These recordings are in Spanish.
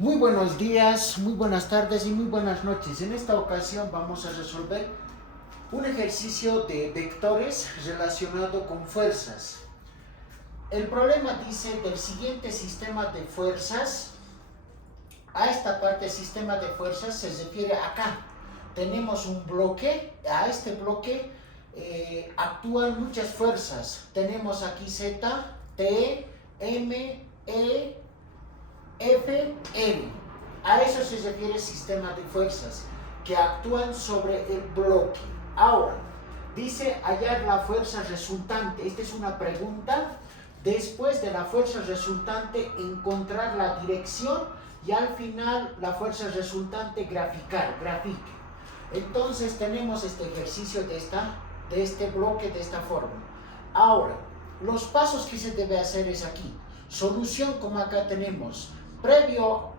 Muy buenos días, muy buenas tardes y muy buenas noches. En esta ocasión vamos a resolver un ejercicio de vectores relacionado con fuerzas. El problema dice del siguiente sistema de fuerzas. A esta parte sistema de fuerzas se refiere acá. Tenemos un bloque, a este bloque actúan muchas fuerzas. Tenemos aquí Z, T, M, E, F, L. A eso se refiere sistema de fuerzas que actúan sobre el bloque. Ahora, dice hallar la fuerza resultante. Esta es una pregunta. Después de la fuerza resultante, encontrar la dirección y al final la fuerza resultante grafique. Entonces tenemos este ejercicio de este bloque de esta forma. Ahora, los pasos que se debe hacer es aquí. Solución como acá tenemos.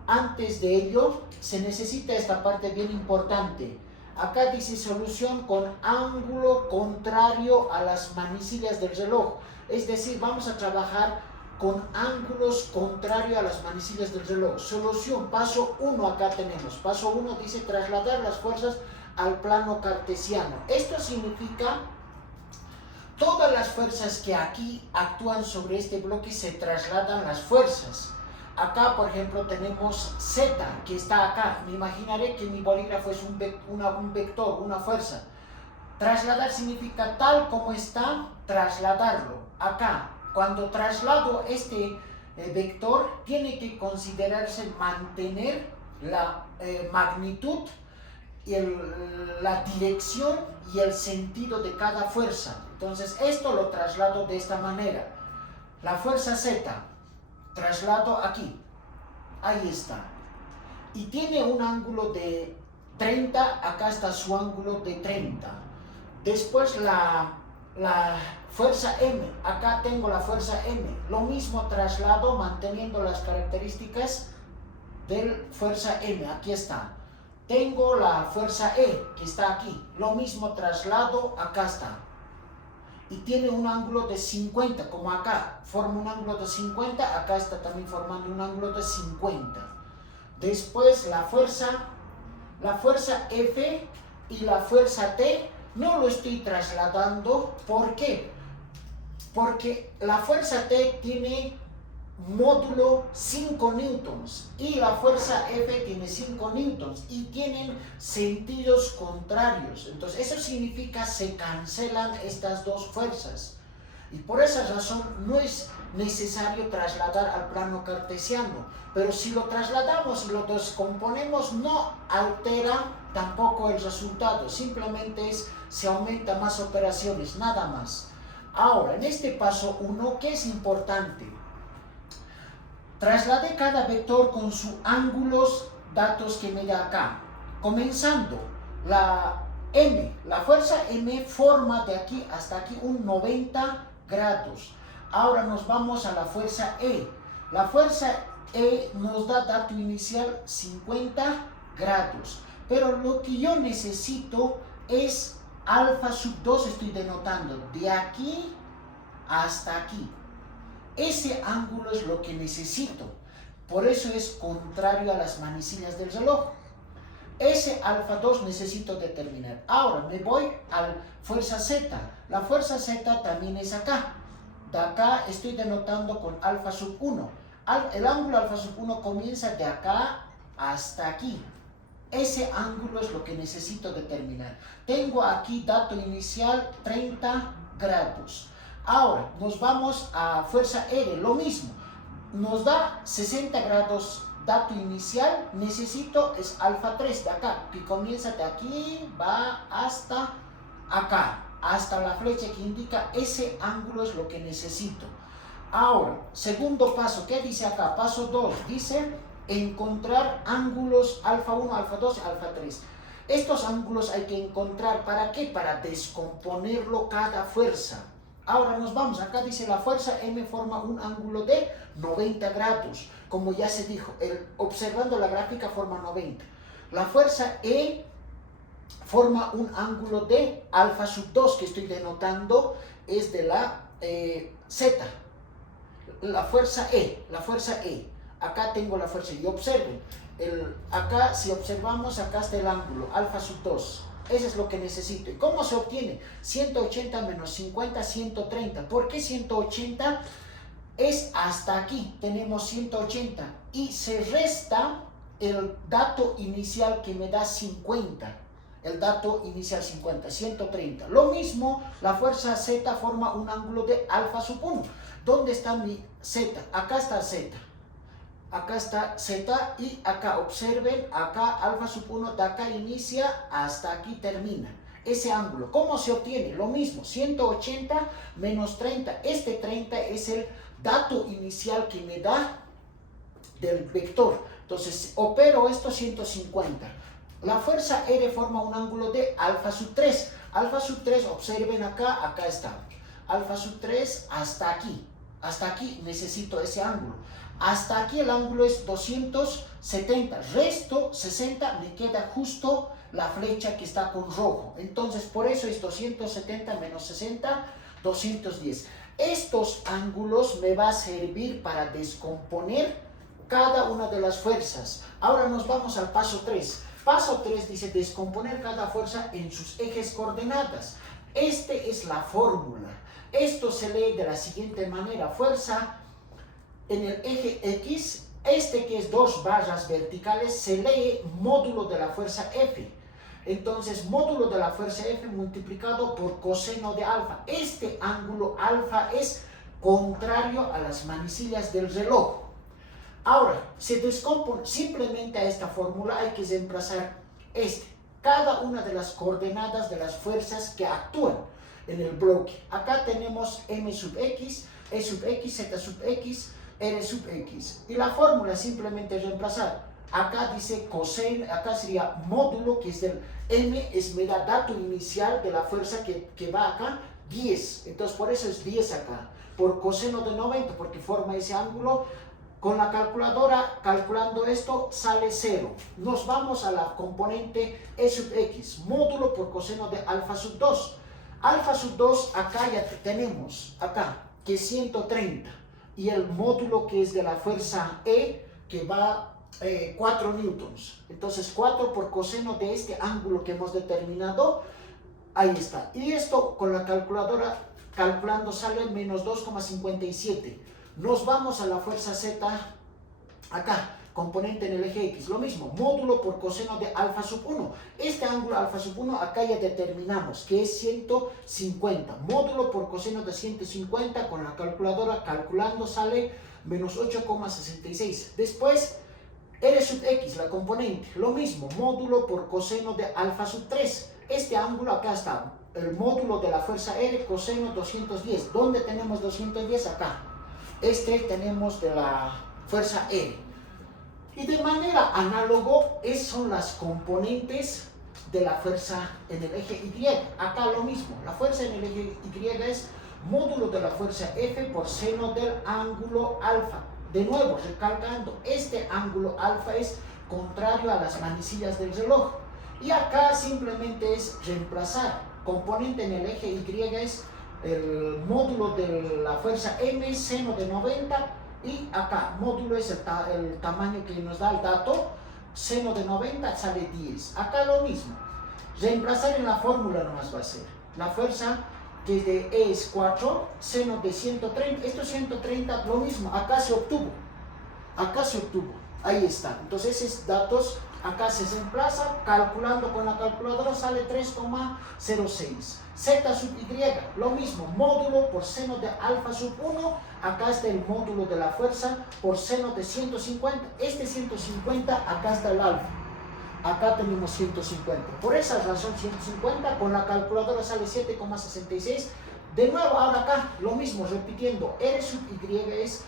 Antes de ello, se necesita esta parte bien importante. Acá dice solución con ángulo contrario a las manecillas del reloj. Es decir, vamos a trabajar con ángulos contrarios a las manecillas del reloj. Solución, paso 1 acá tenemos. Paso 1 dice trasladar las fuerzas al plano cartesiano. Esto significa todas las fuerzas que aquí actúan sobre este bloque se trasladan las fuerzas. Acá, por ejemplo, tenemos Z, que está acá. Me imaginaré que mi bolígrafo es un vector, una fuerza. Trasladar significa tal como está, trasladarlo. Acá, cuando traslado este vector, tiene que considerarse mantener la magnitud y la dirección y el sentido de cada fuerza. Entonces, esto lo traslado de esta manera. La fuerza Z, traslado aquí, ahí está, y tiene un ángulo de 30, acá está su ángulo de 30. Después la fuerza M, acá tengo la fuerza M, lo mismo traslado manteniendo las características de fuerza M, aquí está. Tengo la fuerza E, que está aquí, lo mismo traslado, acá está. Y tiene un ángulo de 50, como acá forma un ángulo de 50, acá está también formando un ángulo de 50. Después la fuerza F y la fuerza T no lo estoy trasladando. ¿Por qué? Porque la fuerza T tiene módulo 5 newtons y la fuerza F tiene 5 newtons y tienen sentidos contrarios. Entonces eso significa se cancelan estas dos fuerzas y por esa razón no es necesario trasladar al plano cartesiano, pero si lo trasladamos y lo descomponemos no altera tampoco el resultado, simplemente se aumenta más operaciones, nada más. Ahora, en este paso 1, ¿qué es importante? Trasladé cada vector con sus ángulos, datos que me da acá. Comenzando, la fuerza M forma de aquí hasta aquí un 90 grados. Ahora nos vamos a la fuerza E. La fuerza E nos da dato inicial 50 grados. Pero lo que yo necesito es alfa sub 2, estoy denotando, de aquí hasta aquí. Ese ángulo es lo que necesito. Por eso es contrario a las manecillas del reloj. Ese alfa 2 necesito determinar. Ahora me voy a la fuerza Z. La fuerza Z también es acá. De acá estoy denotando con alfa sub 1. El ángulo alfa sub 1 comienza de acá hasta aquí. Ese ángulo es lo que necesito determinar. Tengo aquí dato inicial 30 grados. Ahora nos vamos a fuerza R, lo mismo. Nos da 60 grados dato inicial, necesito es alfa 3 de acá, que comienza de aquí, va hasta acá, hasta la flecha que indica ese ángulo es lo que necesito. Ahora, segundo paso, ¿qué dice acá? Paso 2, dice encontrar ángulos alfa 1, alfa 2, alfa 3. Estos ángulos hay que encontrar, ¿para qué? Para descomponerlo cada fuerza. Ahora nos vamos, acá dice la fuerza M forma un ángulo de 90 grados, como ya se dijo, observando la gráfica forma 90. La fuerza E forma un ángulo de alfa sub 2, que estoy denotando, es de la Z. La fuerza E, acá tengo la fuerza. Y observen, acá si observamos, acá está el ángulo, alfa sub 2. Eso es lo que necesito. ¿Y cómo se obtiene? 180 menos 50, 130. ¿Por qué 180? Es hasta aquí, tenemos 180. Y se resta el dato inicial que me da 50. El dato inicial 50, 130. Lo mismo, la fuerza Z forma un ángulo de alfa sub 1. ¿Dónde está mi Z? Acá está Z. Acá está Z y acá, observen, acá alfa sub 1, de acá inicia hasta aquí termina. Ese ángulo, ¿cómo se obtiene? Lo mismo, 180 menos 30. Este 30 es el dato inicial que me da del vector. Entonces, opero esto 150. La fuerza R forma un ángulo de alfa sub 3. Alfa sub 3, observen acá, acá está. Alfa sub 3 hasta aquí. Hasta aquí necesito ese ángulo. Hasta aquí el ángulo es 270. Resto 60, me queda justo la flecha que está con rojo. Entonces, por eso es 270 menos 60, 210. Estos ángulos me va a servir para descomponer cada una de las fuerzas. Ahora nos vamos al paso 3. Paso 3 dice descomponer cada fuerza en sus ejes coordenadas. Este es la fórmula. Esto se lee de la siguiente manera. Fuerza en el eje X, este que es 2 barras verticales, se lee módulo de la fuerza F. Entonces, módulo de la fuerza F multiplicado por coseno de alfa. Este ángulo alfa es contrario a las manecillas del reloj. Ahora, se descompone simplemente a esta fórmula, hay que reemplazar cada una de las coordenadas de las fuerzas que actúan en el bloque. Acá tenemos M sub X, E sub X, Z sub X, R sub X. Y la fórmula simplemente reemplazar. Acá dice coseno, acá sería módulo, que es del M, me da dato inicial de la fuerza que va acá, 10. Entonces, por eso es 10 acá. Por coseno de 90, porque forma ese ángulo. Con la calculadora, calculando esto, sale 0. Nos vamos a la componente E sub X, módulo por coseno de alfa sub 2. Alfa sub 2, acá ya tenemos, acá, que es 130. Y el módulo que es de la fuerza E, que va 4 newtons. Entonces, 4 por coseno de este ángulo que hemos determinado, ahí está. Y esto con la calculadora, calculando, sale menos 2,57. Nos vamos a la fuerza Z, acá, componente en el eje X, lo mismo, módulo por coseno de alfa sub 1. Este ángulo alfa sub 1, acá ya determinamos que es 150. Módulo por coseno de 150, con la calculadora, calculando, sale menos 8,66. Después, R sub X, la componente, lo mismo, módulo por coseno de alfa sub 3. Este ángulo, acá está, el módulo de la fuerza R, coseno 210. ¿Dónde tenemos 210? Acá. Este tenemos de la fuerza R. Y de manera análogo, son las componentes de la fuerza en el eje Y. Acá lo mismo, la fuerza en el eje Y es módulo de la fuerza F por seno del ángulo alfa. De nuevo, recalcando, este ángulo alfa es contrario a las manecillas del reloj. Y acá simplemente es reemplazar. Componente en el eje Y es el módulo de la fuerza M, seno de 90, y acá, módulo es el tamaño que nos da el dato, seno de 90 sale 10. Acá lo mismo, reemplazar en la fórmula nomás va a ser. La fuerza que es de E es 4, seno de 130, esto 130, lo mismo, acá se obtuvo, ahí está. Entonces esos datos acá se reemplaza, calculando con la calculadora sale 3,06. Z sub Y, lo mismo, módulo por seno de alfa sub 1, acá está el módulo de la fuerza por seno de 150, este 150, acá está el alfa, acá tenemos 150, por esa razón 150, con la calculadora sale 7,66. De nuevo, ahora acá, lo mismo, repitiendo, R sub Y es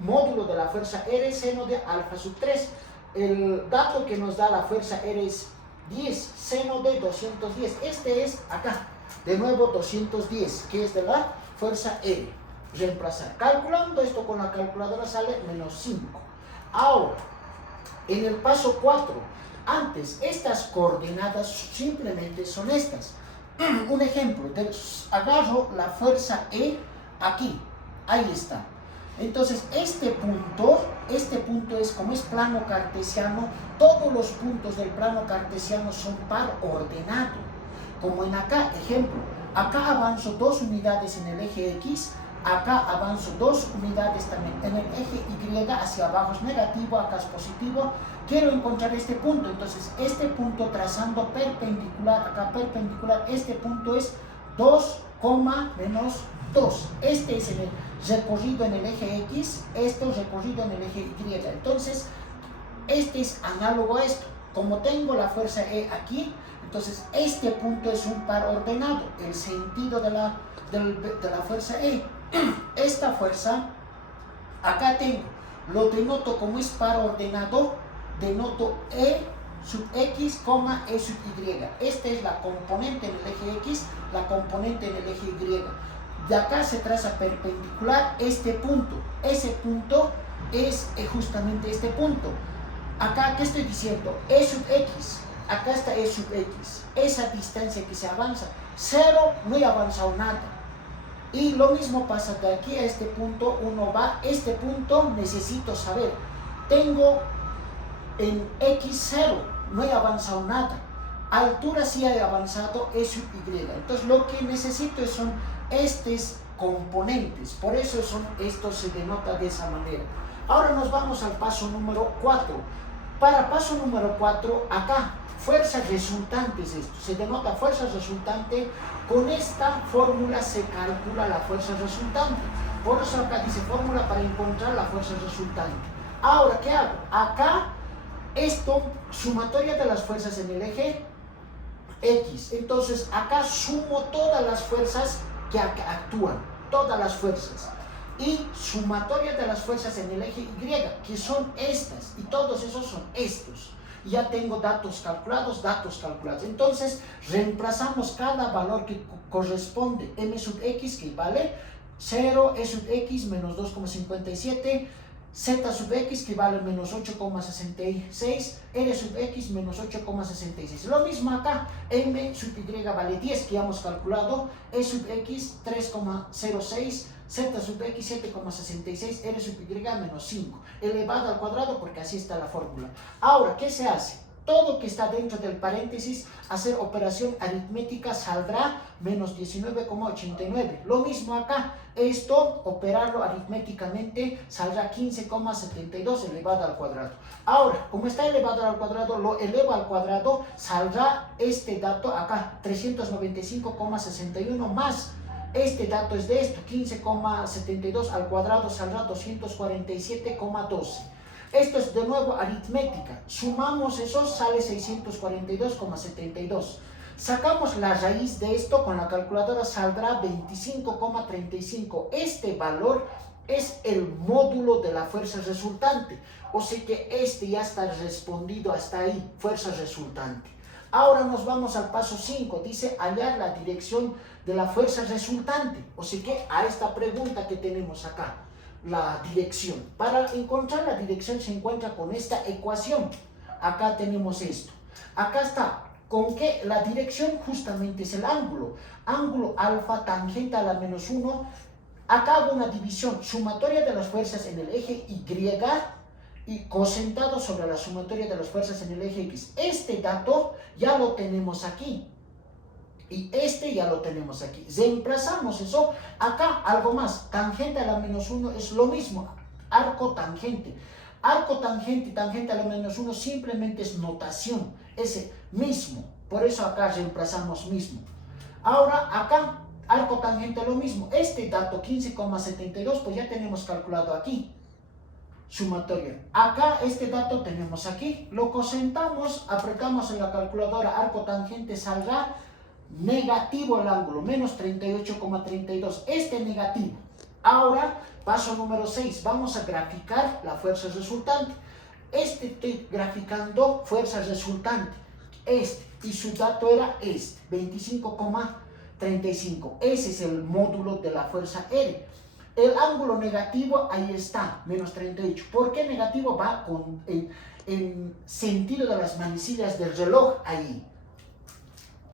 módulo de la fuerza R, seno de alfa sub 3. El dato que nos da la fuerza R es 10, seno de 210. Este es acá, de nuevo 210, que es de la fuerza R. Reemplazar. Calculando esto con la calculadora sale menos 5. Ahora, en el paso 4, antes, estas coordenadas simplemente son estas. Un ejemplo, agarro la fuerza E aquí, ahí está. Entonces, este punto es, como es plano cartesiano, todos los puntos del plano cartesiano son par ordenado. Como en acá, ejemplo, acá avanzo 2 unidades en el eje X, acá avanzo 2 unidades también en el eje Y, hacia abajo es negativo, acá es positivo. Quiero encontrar este punto, entonces este punto trazando perpendicular, acá perpendicular, este punto es 2, menos 2. Este es el recorrido en el eje X, esto es recorrido en el eje Y. Entonces, este es análogo a esto. Como tengo la fuerza E aquí, entonces este punto es un par ordenado, el sentido de la fuerza E. Esta fuerza, acá tengo, lo denoto como es par ordenado, denoto E sub X, E sub Y. Esta es la componente en el eje X, la componente en el eje Y. De acá se traza perpendicular este punto. Ese punto es justamente este punto. Acá, ¿qué estoy diciendo? E sub X. Acá está E sub X. Esa distancia que se avanza. 0, no he avanzado nada. Y lo mismo pasa de aquí a este punto. Uno va, este punto necesito saber. Tengo en X0, no he avanzado nada. Altura sí he avanzado, E sub Y. Entonces lo que necesito son estos componentes. Por eso esto se denota de esa manera. Ahora nos vamos al paso número 4. Para paso número 4, acá, fuerzas resultantes, esto se denota fuerza resultante. Con esta fórmula se calcula la fuerza resultante. Por eso acá dice fórmula para encontrar la fuerza resultante. Ahora, ¿qué hago? Acá, esto, sumatoria de las fuerzas en el eje X. Entonces, acá sumo todas las fuerzas que actúan, todas las fuerzas. Y sumatoria de las fuerzas en el eje Y, que son estas, y todos esos son estos. Ya tengo datos calculados. Entonces, reemplazamos cada valor que corresponde. M sub X, que vale 0, E sub X menos 2,57, Z sub X, que vale menos 8,66, R sub X menos 8,66. Lo mismo acá, M sub Y vale 10, que ya hemos calculado, E sub X 3,06, Z sub X 7,66, R sub Y menos 5, elevado al cuadrado, porque así está la fórmula. Ahora, ¿qué se hace? Todo que está dentro del paréntesis, hacer operación aritmética, saldrá menos 19,89. Lo mismo acá, esto, operarlo aritméticamente, saldrá 15,72 elevado al cuadrado. Ahora, como está elevado al cuadrado, lo elevo al cuadrado, saldrá este dato acá, 395,61 más. Este dato es de esto, 15,72 al cuadrado saldrá 247,12. Esto es de nuevo aritmética. Sumamos eso, sale 642,72. Sacamos la raíz de esto con la calculadora, saldrá 25,35. Este valor es el módulo de la fuerza resultante. O sea que este ya está respondido hasta ahí, fuerza resultante. Ahora nos vamos al paso 5. Dice hallar la dirección de la fuerza resultante. O sea que a esta pregunta que tenemos acá, la dirección. Para encontrar la dirección se encuentra con esta ecuación. Acá tenemos esto. Acá está. ¿Con qué? La dirección justamente es el ángulo. Ángulo alfa tangente a la menos 1. Acá hago una división. Sumatoria de las fuerzas en el eje Y y cosentado sobre la sumatoria de las fuerzas en el eje X. Este dato ya lo tenemos aquí. Y este ya lo tenemos aquí. Reemplazamos eso. Acá algo más. Tangente a la menos 1 es lo mismo. Arco tangente. Arco tangente y tangente a la menos 1 simplemente es notación. Ese mismo. Por eso acá reemplazamos mismo. Ahora acá, arco tangente lo mismo. Este dato 15,72 pues ya tenemos calculado aquí. Sumatoria. Acá este dato tenemos aquí. Lo cosentamos, apretamos en la calculadora. Arco tangente saldrá negativo el ángulo, menos 38,32. Este negativo. Ahora, paso número 6. Vamos a graficar la fuerza resultante. Estoy graficando fuerza resultante. Y su dato era 25,35. Ese es el módulo de la fuerza R. El ángulo negativo, ahí está, menos 38. ¿Por qué negativo? Va en sentido de las manecillas del reloj ahí.